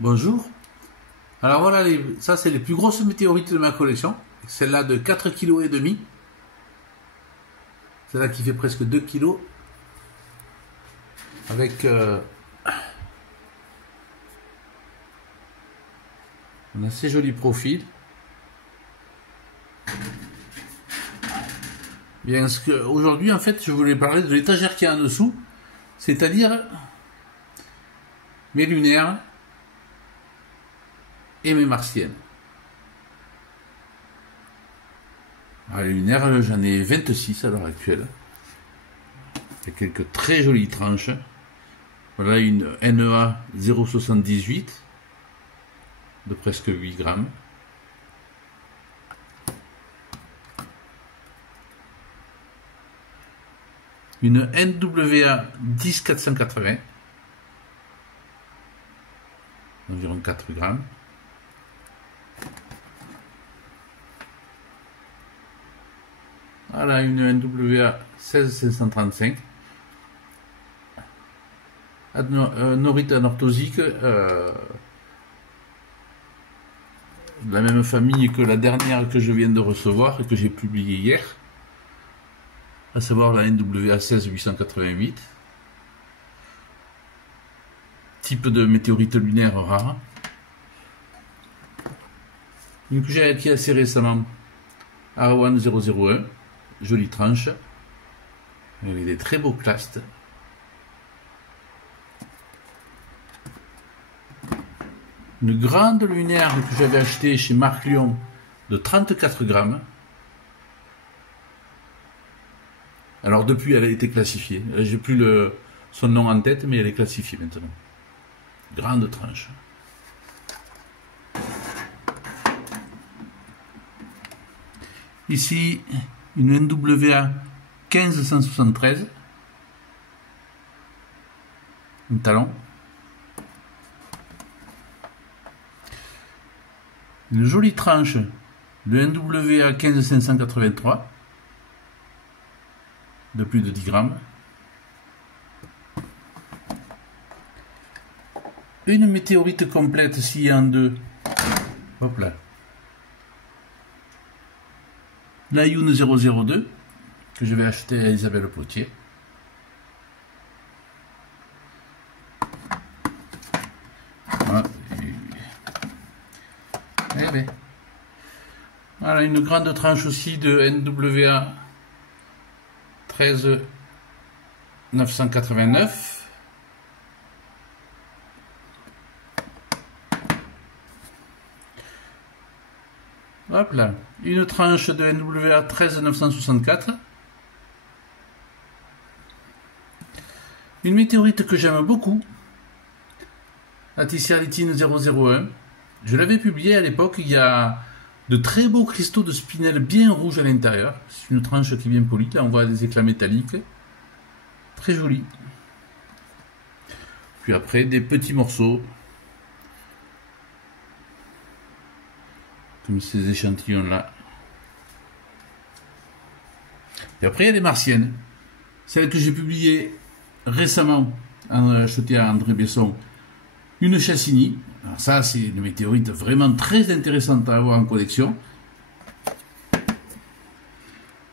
Bonjour. Alors voilà, ça c'est les plus grosses météorites de ma collection. Celle-là de 4,5 kg. Celle-là qui fait presque 2 kg. Avec un assez joli profil. Bien, aujourd'hui en fait je voulais parler de l'étagère qui est en dessous. C'est-à-dire mes lunaires et mes martiennes. Alors, les lunaires, j'en ai 26 à l'heure actuelle. Il y a quelques très jolies tranches. Voilà une NEA 0,78 de presque 8 grammes. Une NWA 10480 environ 4 grammes. Voilà une NWA 16535 norite anorthosique, de la même famille que la dernière que je viens de recevoir et que j'ai publiée hier, à savoir la NWA 16888, type de météorite lunaire rare. Une que j'ai acquis assez récemment, Arawan 001, jolie tranche, avec des très beaux clastes. Une grande lunaire que j'avais achetée chez Marc Lyon de 34 grammes. Alors depuis, elle a été classifiée. J'ai plus son nom en tête, mais elle est classifiée maintenant. Grande tranche. Ici, une NWA 1573. Un talon. Une jolie tranche de NWA 15583 de plus de 10 grammes. Une météorite complète sciée en deux. Hop là. La Yun 002 que je vais acheter à Isabelle Potier. Voilà. Voilà une grande tranche aussi de NWA 13989. Hop là, une tranche de NWA 13964. Une météorite que j'aime beaucoup, la Titialitine 001. Je l'avais publié à l'époque, il y a de très beaux cristaux de spinel bien rouges à l'intérieur. C'est une tranche qui est bien polie, là on voit des éclats métalliques. Très joli. Puis après, des petits morceaux. Comme ces échantillons-là. Et après, il y a les martiennes. Celle que j'ai publiée récemment, achetée à André Besson. Une Chassigny. Alors ça, c'est une météorite vraiment très intéressante à avoir en collection.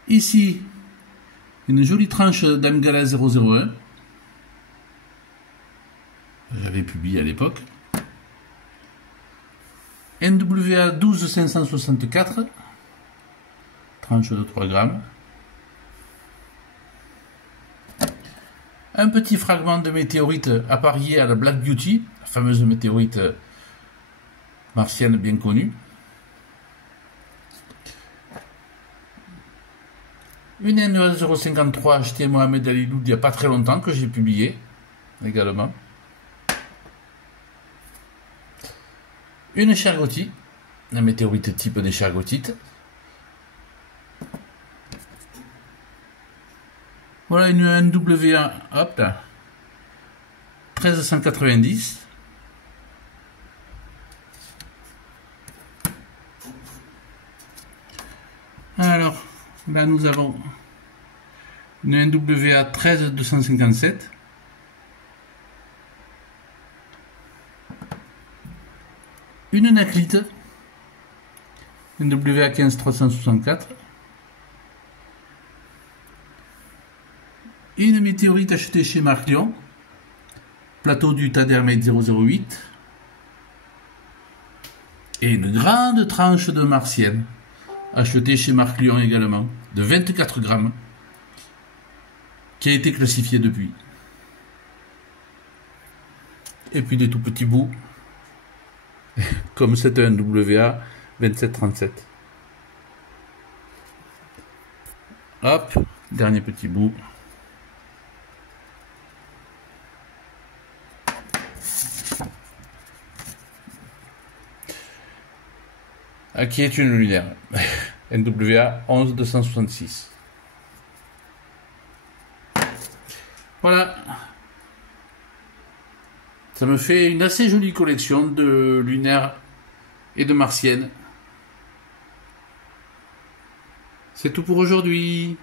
Ici, une jolie tranche d'Amgala 001. J'avais publié à l'époque. NWA 12564. Tranche de 3 grammes. Un petit fragment de météorite apparié à la Black Beauty, la fameuse météorite martienne bien connue. Une NEA 053 achetée à Mohamed Alilou il n'y a pas très longtemps, que j'ai publié également. Une Chargotti, la météorite type des Chargottites. Voilà une NWA, hop là, 1390. Alors, là nous avons une NWA 13257. une Naclite, une WA15364, une météorite achetée chez Marc Lyon, plateau du Tadermate 008, et une grande tranche de martienne, achetée chez Marc Lyon également, de 24 grammes, qui a été classifiée depuis. Et puis des tout petits bouts, comme c'est un WA 2737. Hop, dernier petit bout. Qui est une lunaire. NWA 11266. Voilà. Ça me fait une assez jolie collection de lunaires et de martiennes. C'est tout pour aujourd'hui.